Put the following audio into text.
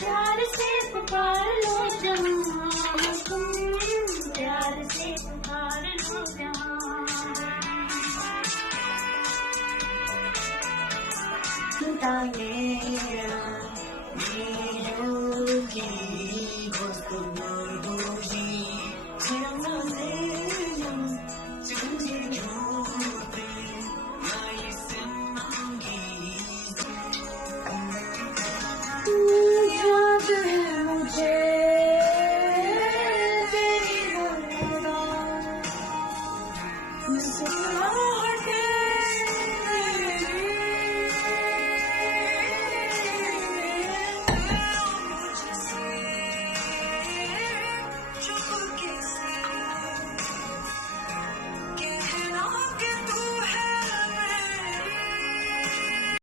प्यार से पुकार लो जहाँ तुम, प्यार से पुकार लो जहाँ। ताने मेरोगी